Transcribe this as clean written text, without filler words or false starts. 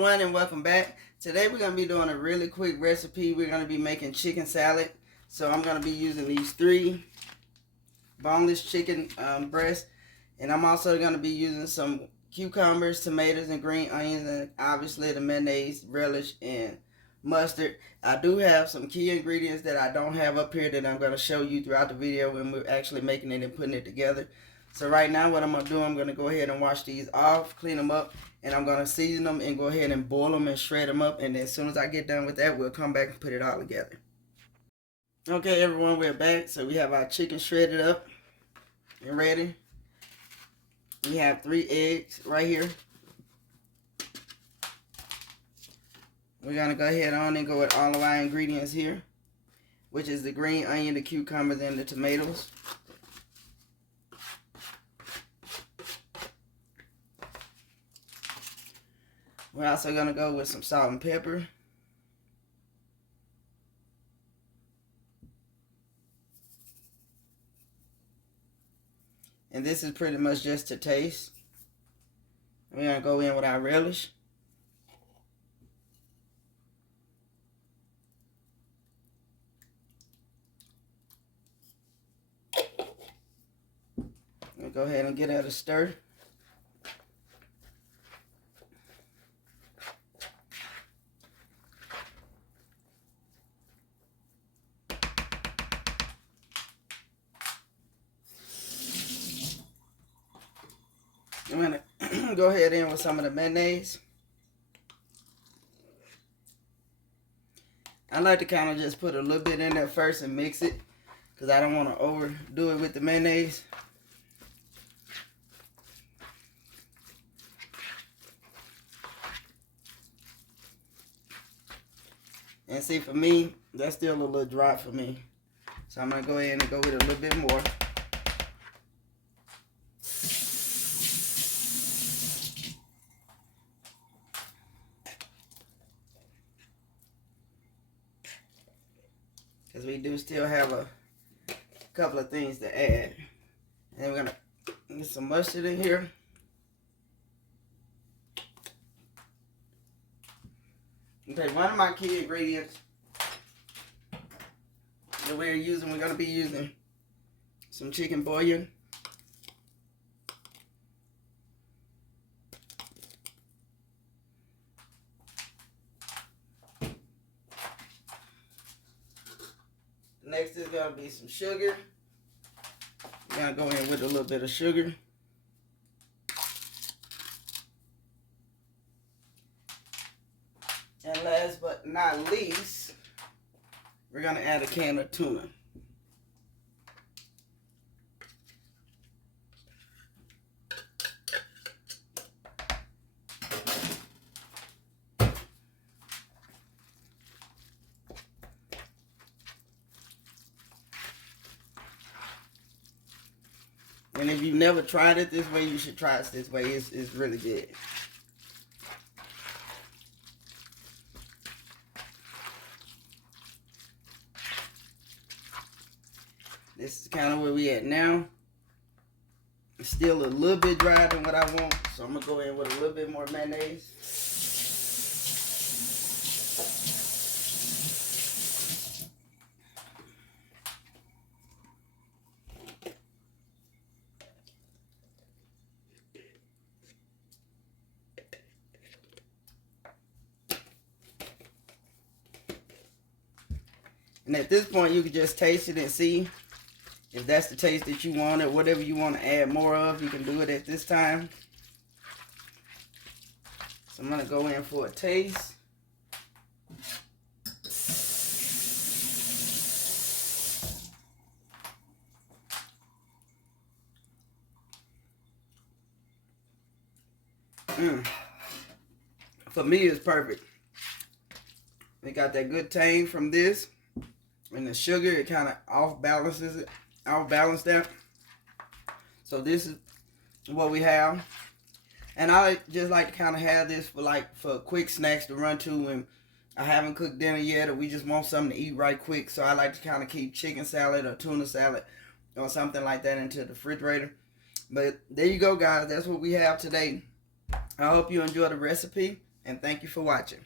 everyone, and welcome back. Today we're going to be doing a really quick recipe. We're going to be making chicken salad. So I'm going to be using these 3 boneless chicken breasts. And I'm also going to be using some cucumbers, tomatoes, and green onions, and obviously the mayonnaise, relish, and mustard. I do have some key ingredients that I don't have up here that I'm going to show you throughout the video when we're actually making it and putting it together. So right now what I'm going to do, I'm going to go ahead and wash these off, clean them up, and I'm going to season them and go ahead and boil them and shred them up. And then as soon as I get done with that, we'll come back and put it all together. Okay everyone, we're back. So we have our chicken shredded up and ready. We have 3 eggs right here. We're going to go ahead on and go with all of our ingredients here, which is the green onion, the cucumbers, and the tomatoes. We're also going to go with some salt and pepper. And this is pretty much just to taste. We're going to go in with our relish. We'll go ahead and get that a stir. I'm going to go ahead in with some of the mayonnaise. I like to kind of just put a little bit in there first and mix it, because I don't want to overdo it with the mayonnaise. And see, for me, that's still a little dry for me. So I'm going to go ahead and go with a little bit more. Because we do still have a couple of things to add. And we're going to get some mustard in here. Okay, one of my key ingredients that we're going to be using some chicken bouillon. Next is going to be some sugar. We're going to go in with a little bit of sugar. And last but not least, we're going to add a can of tuna. And if you've never tried it this way, you should try it this way. It's really good. This is kind of where we at now. It's still a little bit drier than what I want, so I'm going to go in with a little bit more mayonnaise. And at this point, you can just taste it and see if that's the taste that you want, or whatever you want to add more of, you can do it at this time. So I'm going to go in for a taste. For me, it's perfect. We got that good tang from this. And the sugar, it kind of off-balances that. So this is what we have. And I just like to kind of have this for quick snacks to run to when I haven't cooked dinner yet, or we just want something to eat right quick. So I like to kind of keep chicken salad or tuna salad or something like that into the refrigerator. But there you go, guys. That's what we have today. I hope you enjoy the recipe. and thank you for watching.